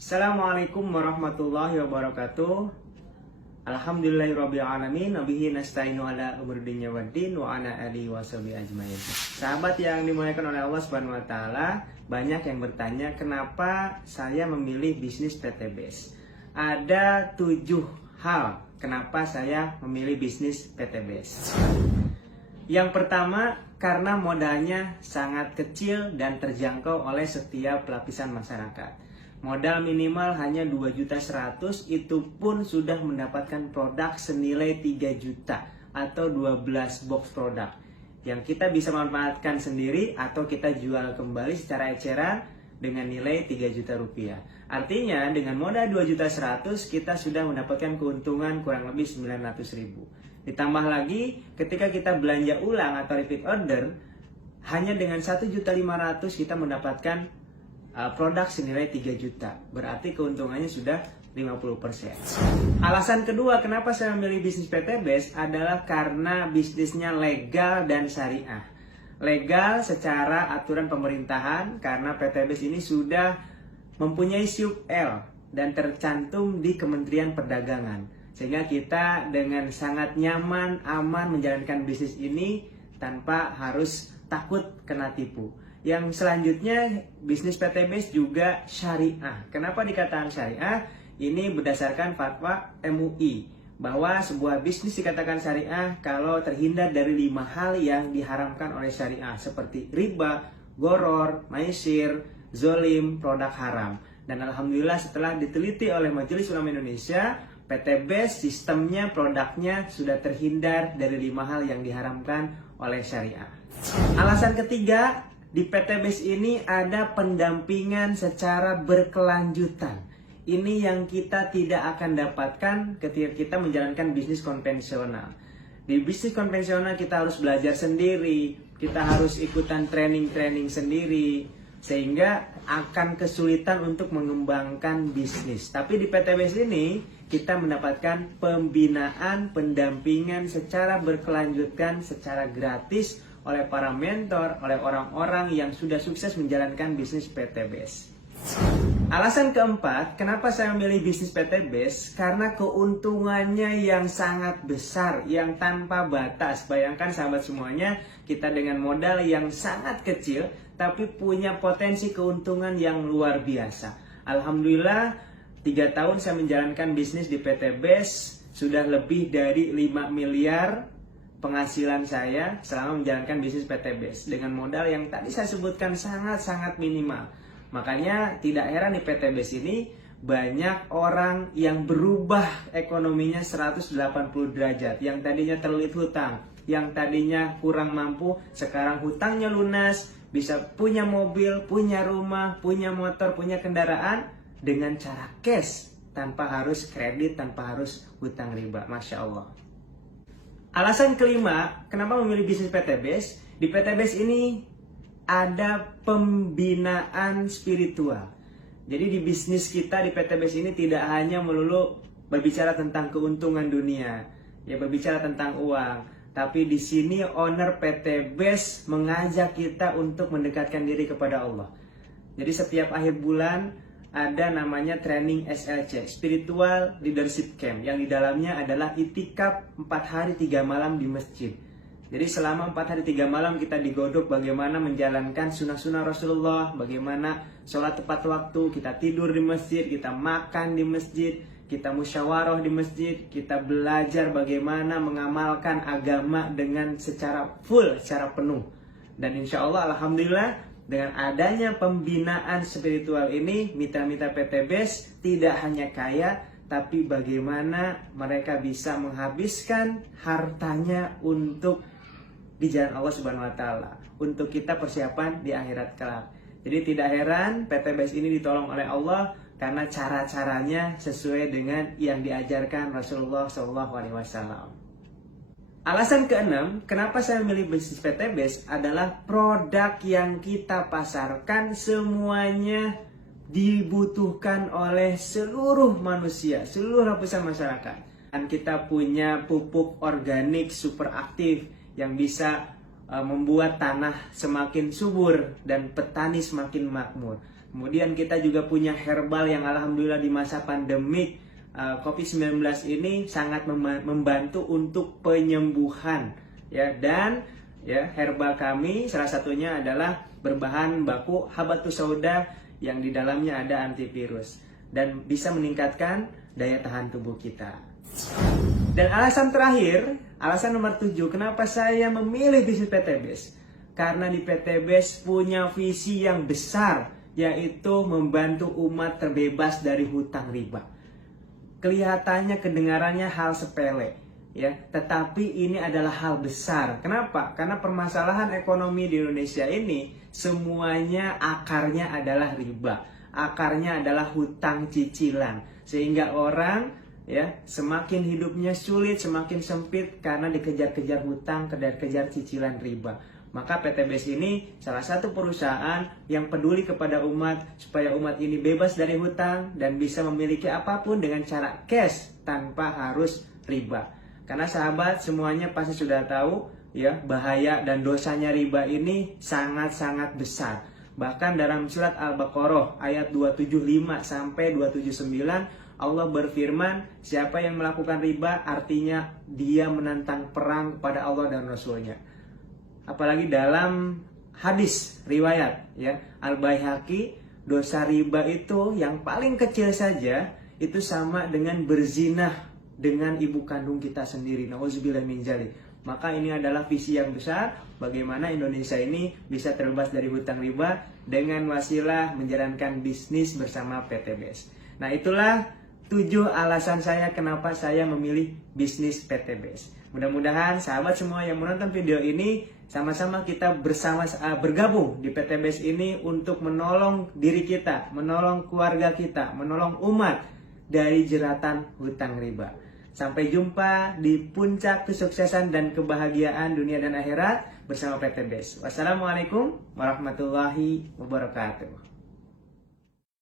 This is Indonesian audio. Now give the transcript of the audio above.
Assalamualaikum warahmatullahi wabarakatuh. Alhamdulillahirrabbilalamin. Nabihi nasta'inu ala umur dunya waddin wa ana alihi washabihi ajmain. Sahabat yang dimuliakan oleh Allah Subhanahu wa taala, banyak yang bertanya kenapa saya memilih bisnis PTBS. Ada 7 hal kenapa saya memilih bisnis PTBS. Yang pertama, karena modalnya sangat kecil dan terjangkau oleh setiap lapisan masyarakat. Modal minimal hanya 2.100.000, itu pun sudah mendapatkan produk senilai 3 juta atau 12 box produk yang kita bisa manfaatkan sendiri atau kita jual kembali secara eceran dengan nilai 3 juta rupiah. Artinya dengan modal 2.100.000 kita sudah mendapatkan keuntungan kurang lebih 900.000. Ditambah lagi ketika kita belanja ulang atau repeat order, hanya dengan 1.500.000 kita mendapatkan produk senilai 3 juta. Berarti keuntungannya sudah 50%. Alasan kedua kenapa saya memilih bisnis PTBS adalah karena bisnisnya legal dan syariah. Legal secara aturan pemerintahan karena PTBS ini sudah mempunyai SIUP L dan tercantum di Kementerian Perdagangan. Sehingga kita dengan sangat nyaman, aman menjalankan bisnis ini tanpa harus takut kena tipu. Yang selanjutnya, bisnis PTBS juga syariah. Kenapa dikatakan syariah? Ini berdasarkan fatwa MUI bahwa sebuah bisnis dikatakan syariah kalau terhindar dari 5 hal yang diharamkan oleh syariah, seperti riba, goror, maisir, zolim, produk haram. Dan alhamdulillah setelah diteliti oleh Majelis Ulama Indonesia, PTBS sistemnya, produknya sudah terhindar dari 5 hal yang diharamkan oleh syariah. Alasan ketiga, di PTBS ini ada pendampingan secara berkelanjutan. Ini yang kita tidak akan dapatkan ketika kita menjalankan bisnis konvensional. Di bisnis konvensional kita harus belajar sendiri, kita harus ikutan training sendiri, sehingga akan kesulitan untuk mengembangkan bisnis. Tapi di PTBS ini kita mendapatkan pembinaan, pendampingan secara berkelanjutan, secara gratis oleh para mentor, oleh orang-orang yang sudah sukses menjalankan bisnis PTBS. Alasan keempat, kenapa saya memilih bisnis PTBS? Karena keuntungannya yang sangat besar, yang tanpa batas. Bayangkan sahabat semuanya, kita dengan modal yang sangat kecil, tapi punya potensi keuntungan yang luar biasa. Alhamdulillah, 3 tahun saya menjalankan bisnis di PTBS, sudah lebih dari 5 miliar penghasilan saya selama menjalankan bisnis PTBS dengan modal yang tadi saya sebutkan sangat-sangat minimal. Makanya tidak heran di PTBS ini banyak orang yang berubah ekonominya 180 derajat. Yang tadinya terlilit hutang, yang tadinya kurang mampu, sekarang hutangnya lunas, bisa punya mobil, punya rumah, punya motor, punya kendaraan dengan cara cash, tanpa harus kredit, tanpa harus hutang riba. Masya Allah. Alasan kelima, kenapa memilih bisnis PTBS? Di PTBS ini ada pembinaan spiritual. Jadi di bisnis kita di PTBS ini tidak hanya melulu berbicara tentang keuntungan dunia, ya berbicara tentang uang, tapi di sini owner PTBS mengajak kita untuk mendekatkan diri kepada Allah. Jadi setiap akhir bulan ada namanya training SLC, Spiritual Leadership Camp, yang di dalamnya adalah itikaf 4 hari 3 malam di masjid. Jadi selama 4 hari 3 malam kita digodok bagaimana menjalankan sunnah-sunnah Rasulullah, bagaimana sholat tepat waktu, kita tidur di masjid, kita makan di masjid, kita musyawarah di masjid, kita belajar bagaimana mengamalkan agama dengan secara full, secara penuh. Dan insya Allah, alhamdulillah, dengan adanya pembinaan spiritual ini, mitra-mitra PTBS tidak hanya kaya, tapi bagaimana mereka bisa menghabiskan hartanya untuk di jalan Allah Subhanahu wa taala, untuk kita persiapan di akhirat kelak. Jadi tidak heran PTBS ini ditolong oleh Allah karena cara-caranya sesuai dengan yang diajarkan Rasulullah SAW. Alasan keenam, kenapa saya memilih bisnis PTBS adalah produk yang kita pasarkan semuanya dibutuhkan oleh seluruh manusia, seluruh lapisan masyarakat. Dan kita punya pupuk organik super aktif yang bisa membuat tanah semakin subur dan petani semakin makmur. Kemudian kita juga punya herbal yang alhamdulillah di masa pandemik COVID-19 ini sangat membantu untuk penyembuhan ya. Dan ya, herbal kami salah satunya adalah berbahan baku habatus sauda yang di dalamnya ada antivirus dan bisa meningkatkan daya tahan tubuh kita. Dan alasan terakhir, alasan nomor 7, kenapa saya memilih bisnis PTBS? Karena di PTBS punya visi yang besar, yaitu membantu umat terbebas dari hutang riba. Kelihatannya, kedengarannya hal sepele, ya, tetapi ini adalah hal besar. Kenapa? Karena permasalahan ekonomi di Indonesia ini semuanya akarnya adalah riba, akarnya adalah hutang cicilan, sehingga orang ya semakin hidupnya sulit, semakin sempit karena dikejar-kejar hutang, kejar-kejar cicilan riba. Maka PTBS ini salah satu perusahaan yang peduli kepada umat supaya umat ini bebas dari hutang dan bisa memiliki apapun dengan cara cash tanpa harus riba. Karena sahabat semuanya pasti sudah tahu ya, bahaya dan dosanya riba ini sangat-sangat besar. Bahkan dalam surat Al-Baqarah ayat 275 sampai 279 Allah berfirman, siapa yang melakukan riba artinya dia menantang perang kepada Allah dan Rasulnya. Apalagi dalam hadis riwayat ya Al-Baihaqi, dosa riba itu yang paling kecil saja itu sama dengan berzinah dengan ibu kandung kita sendiri. Nauzubillah min dzalik. Maka ini adalah visi yang besar bagaimana Indonesia ini bisa terbebas dari hutang riba dengan wasilah menjalankan bisnis bersama PTBS. Nah, itulah 7 alasan saya kenapa saya memilih bisnis PTBS. Mudah-mudahan sahabat semua yang menonton video ini sama-sama kita bergabung di PTBS ini untuk menolong diri kita, menolong keluarga kita, menolong umat dari jeratan hutang riba. Sampai jumpa di puncak kesuksesan dan kebahagiaan dunia dan akhirat bersama PTBS. Wassalamualaikum warahmatullahi wabarakatuh.